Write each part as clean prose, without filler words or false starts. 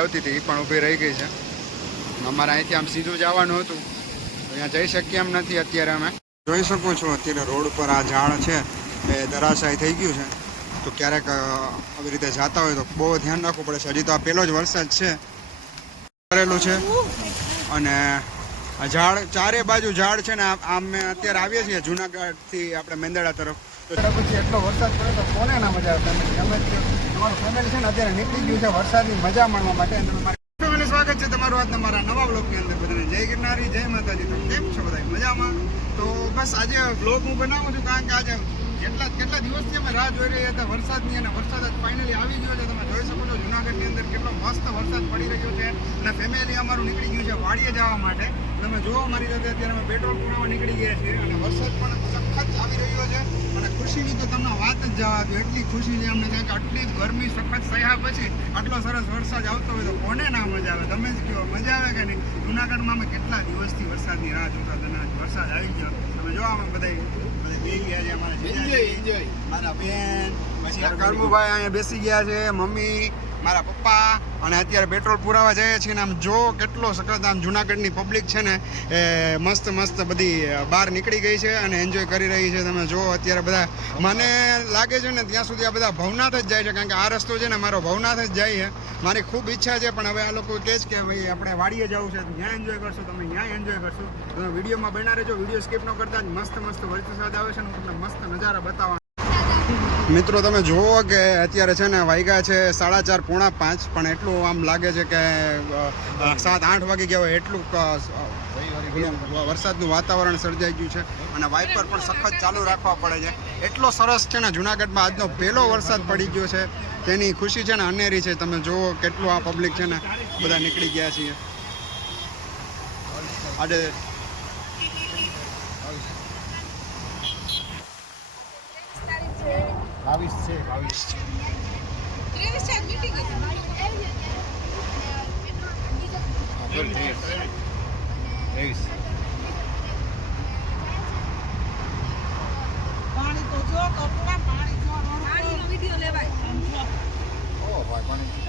આવતી હતી પણ ઊભી રહી ગઈ છે. અમારે અહીંથી આમ સીધું જવાનું હતું, અહીંયા જઈ શકીએ એમ નથી અત્યારે. અમે જોઈ શકો છો અત્યારે રોડ પર આ ઝાડ છે એ ધરાશાયી થઈ ગયું છે. તો ક્યારેક આવી રીતે જતા હોય તો બહુ ધ્યાન રાખવું પડે છે. હજી તો આ પહેલો જ વરસાદ છે કરેલું છે અને આ ઝાડ ચારે બાજુ ઝાડ છે ને. આમ મેં અત્યારે આવીએ છીએ જુનાગઢથી આપણે મેંદરડા તરફ. તો પછી એટલો વરસાદ પડે તો કોને ના મજા આવે? તમારું ફેમિલી છે ને અત્યારે નીકળી ગયું છે વરસાદની મજા માણવા માટે. સ્વાગત છે તમારું આજના મારા નવા બ્લોગની અંદર. બધાને જય ગિરનારી, જય માતાજી. તો કેમ છો બધા? મજામાં? તો બસ આજે બ્લોગ હું બનાવું છું કારણ કે આજે કેટલા દિવસથી અમે રાહ જોઈ રહ્યા હતા વરસાદની, અને વરસાદ જ ફાઇનલી આવી ગયો છે. તમે જોઈ શકો છો જુનાગઢની અંદર કેટલો મસ્ત વરસાદ પડી રહ્યો છે અને ફેમિલી અમારું નીકળી ગયું છે વાડીએ જવા માટે. તમે જોવો મારી સાથે અત્યારે અમે પેટ્રોલ પુરાવા નીકળી ગયા છીએ અને વરસાદ પણ સખત આવી રહ્યો છે. અને ખુશીની તો તમને વાત જ જવા દો, એટલી ખુશી છે અમને કારણ કે આટલી ગરમી સખત સહ્યા પછી આટલો સરસ વરસાદ આવતો હોય તો કોને ના મજા આવે? તમે જ કહો, મજા આવે કે નહીં? જુનાગઢમાં અમે કેટલા દિવસથી વરસાદની રાહ જોતા હતા, વરસાદ આવી ગયો. તમે જો અમે બધા મારા બેન, પછી કરમુભાઈ અહીંયા બેસી ગયા છે, મમ્મી, મારા પપ્પા, અને અત્યારે પેટ્રોલ પુરાવા જઈએ છીએ. આમ જો કેટલો સખત આમ જુનાગઢની પબ્લિક છે ને એ મસ્ત મસ્ત બધી બહાર નીકળી ગઈ છે અને એન્જોય કરી રહી છે. તમે જો અત્યારે બધા, મને લાગે છે ને ત્યાં સુધી આ બધા ભવનાથ જ જાય છે કારણ કે આ રસ્તો છે ને મારો ભવનાથ જ જાય છે. મારી ખૂબ ઈચ્છા છે પણ હવે આ લોકો કહે છે કે ભાઈ આપણે વાડીએ જવું છે, ત્યાં એન્જોય કરશું, તમે ત્યાં એન્જોય કરશું. તમે વિડીયોમાં બના રહેજો, વિડીયો સ્કીપ ન કરતા. મસ્ત મસ્ત વરસાદ આવે છે ને તમને મસ્ત નજારા બતાવવા. મિત્રો તમે જુઓ કે અત્યારે છે ને વાગ્યા છે 4:30 પોણા 5, પણ એટલું આમ લાગે છે કે 7-8 વાગી ગયા હોય એટલું વરસાદનું વાતાવરણ સર્જાઈ ગયું છે અને વાઇપર પણ સખત ચાલુ રાખવા પડે છે. એટલો સરસ છે ને જુનાગઢમાં આજનો પહેલો વરસાદ પડી ગયો છે, તેની ખુશી છે ને અનેરી છે. તમે જુઓ કેટલું આ પબ્લિક છે ને બધા નીકળી ગયા છીએ આજે. પાણી તો જો કપડા પાણીનો વિડિયો લેવાય. ઓ ભાઈ પાણી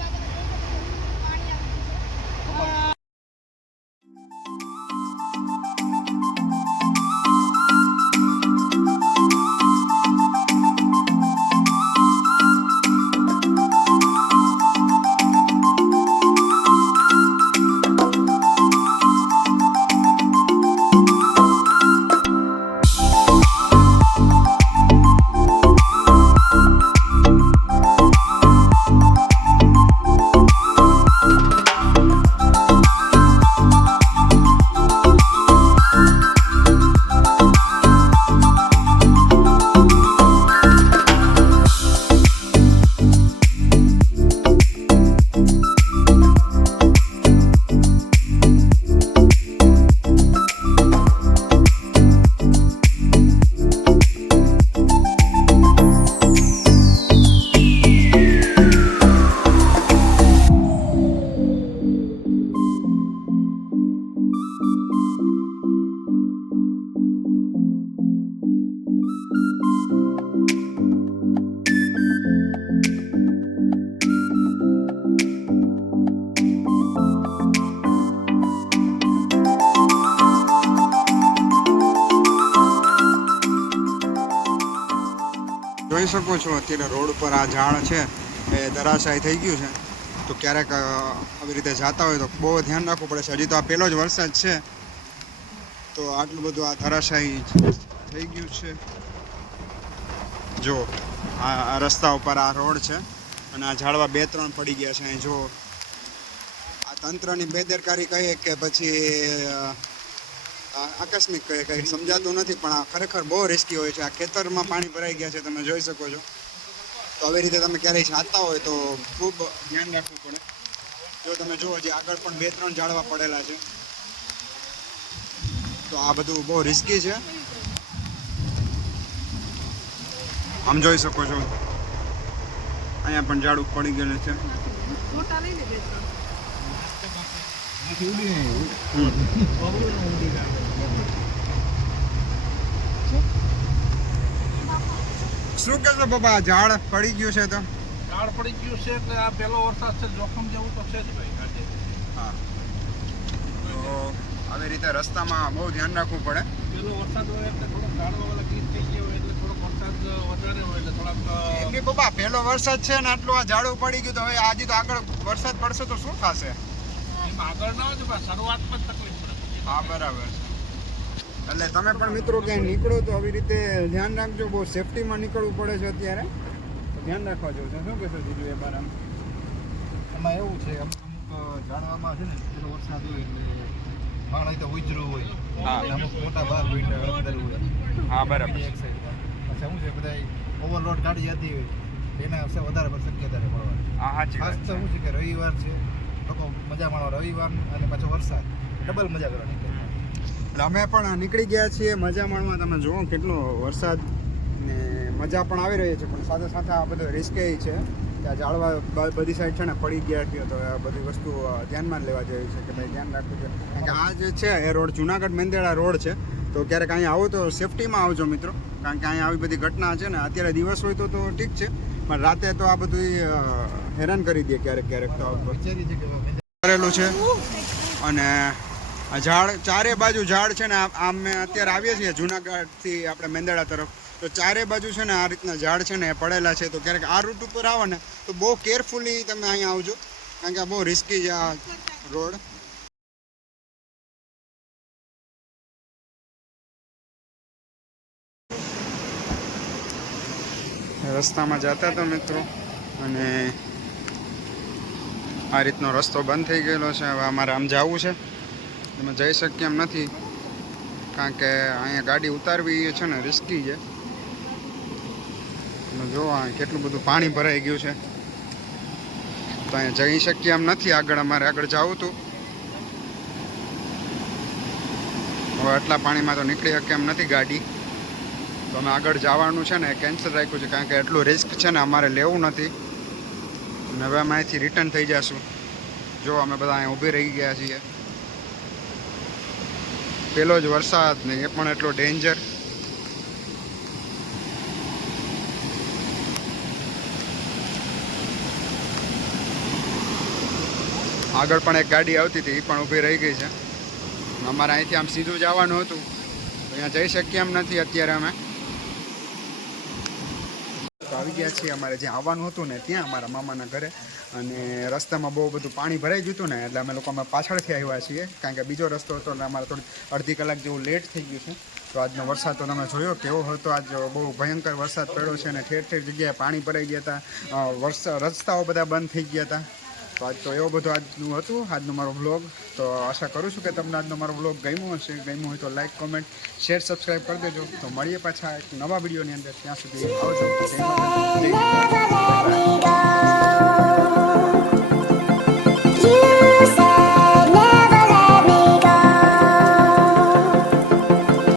જોઈ શકો છો અત્યારે રોડ પર આ ઝાડ છે એ ધરાશાયી થઈ ગયું છે. તો ક્યારેક આવી રીતે જતા હોય તો બહુ ધ્યાન રાખવું પડે છે. હજી તો આ પહેલો જ વરસાદ છે તો આટલું બધું આ ધરાશાયી થઈ ગયું છે. જો આ રસ્તા ઉપર આ રોડ છે અને આ ઝાડવા 2-3 પડી ગયા છે. અહીં જો આ તંત્રની બેદરકારી કહીએ કે પછી આકસ્મિક કંઈ સમજાતું નથી, પણ આ ખરેખર બહુ રિસ્કી હોય છે. આ ખેતરમાં પાણી ભરાઈ ગયા છે, તમે જોઈ શકો છો. તો આવી રીતે તમે ક્યારેય જાતા હોય તો ખૂબ ધ્યાન રાખવું પડે. જો તમે જુઓ હજી આગળ પણ 2-3 ઝાડવા પડેલા છે, તો આ બધું બહુ રિસ્કી છે. આમ જોઈ શકો છો અહીંયા પણ ઝાડ પડી ગયેલું છે. શું કહેશો પપ્પા? ઝાડ પડી ગયું છે તો ઝાડ પડી ગયું છે એટલે આ પહેલો વરસાદ છે, જોખમ જેવું તો છે જ ભાઈ. રીતે રસ્તામાં બહુ ધ્યાન રાખવું પડે. પેલો વરસાદ હોય એટલે થોડોક ઝાડવાવાળા ગીત થઈ ગયા હોય એટલે થોડોક વરસાદ વધારે હોય એટલે થોડાક એમની પપ્પા પહેલો વરસાદ છે ને આટલું આ ઝાડું પડી ગયું તો હવે આજે તો આગળ વરસાદ પડશે તો શું થશે? એમ આગળ ના હોય તો પણ શરૂઆતમાં જ તકલીફ પડે. હા બરાબર છે. એટલે તમે પણ મિત્રો ક્યાંય નીકળો તો આવી રીતે ધ્યાન રાખજો. બહુ સેફટીમાં નીકળવું પડે છે અત્યારે, તો ધ્યાન રાખવા જેવું છે. શું કહેશો જીજુ એ બારામાં? એમાં એવું છે અમુક ઝાડવામાં છે ને પેલો વરસાદ હોય એટલે પાણી તો ઉજરું હોય. હા. અમુક મોટા બાર હોય અંદર હોય. હા બરાબર. બીજી એક સાઈડ પછી શું છે બધા ઓવરલોડ ગાડી જતી હોય એના વધારે પર શક્યતા રહે પડવાની. હા સાચી ખાસ વાત તો શું છે કે રવિવાર છે લોકો મજા માણવા રવિવાર અને પાછો વરસાદ ડબલ મજા કરવાની. એટલે અમે પણ નીકળી ગયા છીએ મજા માણવા. તમે જુઓ કેટલો વરસાદ ને મજા પણ આવી રહી છે, પણ સાથે સાથે આ બધું રિસ્કે છે. ત્યાં ઝાડવા બધી સાઈડ છે ને પડી ગયા છે, તો આ બધી વસ્તુ ધ્યાનમાં જ લેવા જેવી છે કે ભાઈ ધ્યાન રાખવું છે. કારણ કે આ જે છે એ રોડ જુનાગઢ મેંદેડા રોડ છે, તો ક્યારેક અહીંયા આવો તો સેફટીમાં આવજો મિત્રો. કારણ કે અહીંયા આવી બધી ઘટના છે ને, અત્યારે દિવસ હોય તો ઠીક છે, પણ રાતે તો આ બધું હેરાન કરી દે ક્યારેક ક્યારેક. તો વિચારી છે કે કરેલું છે અને આ ઝાડ ચારે બાજુ ઝાડ છે ને. આમ મેં અત્યારે આવીએ છીએ જુનાગઢથી આપણે મેંદરડા તરફ, તો ચારે બાજુ છે ને આ રીતના ઝાડ છે ને એ પડેલા છે. તો ક્યારેક આ રૂટ ઉપર આવો ને તો બહુ કેરફુલી તમે અહીંયા આવજો, કારણ કે આ બહુ રિસ્કી છે આ રોડ. રસ્તામાં જતા હતા મિત્રો અને આ રીતનો રસ્તો બંધ થઈ ગયેલો છે. હવે અમારે આમ જવું છે, તમે જઈ શકીએ એમ નથી, કારણ કે અહીંયા ગાડી ઉતારવી છે ને રિસ્કી છે. તમે જુઓ કેટલું બધું પાણી ભરાઈ ગયું છે, તો અહીંયા જઈ શકીએ એમ નથી. આગળ અમારે આગળ જવું હતું, હવે આટલા પાણીમાં તો નીકળી શકે એમ નથી ગાડી, તો અમે આગળ જવાનું છે ને કેન્સલ રાખ્યું છે, કારણ કે એટલું રિસ્ક છે ને અમારે લેવું નથી. અને હવે અમે અહીંથી રિટર્ન થઈ જઈશું. જો અમે બધા અહીંયા ઊભી રહી ગયા છીએ. પેલો જ વરસાદ ને એ પણ એટલો ડેન્જર. આગળ પણ એક ગાડી આવતી હતી, એ પણ ઊભી રહી ગઈ છે. અમારે અહીંથી આમ સીધું જવાનું હતું, તો અહીંયા જઈ શકીએ એમ નથી અત્યારે. અમે તો આવી ગયા છીએ અમારે જ્યાં આવવાનું હતું ને ત્યાં, અમારા મામાના ઘરે. અને રસ્તામાં બહુ બધું પાણી ભરાઈ ગયું હતું ને, એટલે અમે લોકો અમે પાછળથી આવ્યા છીએ, કારણ કે બીજો રસ્તો હતો એટલે અમારે થોડી અડધી કલાક જેવું લેટ થઈ ગયું છે. તો આજનો વરસાદ તો તમે જોયો કેવો હતો. આજ બહુ ભયંકર વરસાદ પડ્યો છે અને ઠેર ઠેર જગ્યાએ પાણી ભરાઈ ગયા હતા. રસ્તાઓ બધા બંધ થઈ ગયા હતા. તો આજ તો એવો બધો આજનું હતું આજનો મારો વ્લોગ. તો આશા કરું છું કે તમને આજનો મારો વ્લોગ ગમ્યો હશે. ગમ્યો હોય તો લાઈક, કોમેન્ટ, શેર, સબસ્ક્રાઈબ કરી દેજો. તો મળીએ પાછા એક નવા વિડીયોની અંદર. ત્યાં સુધી આવજો. જય માતા.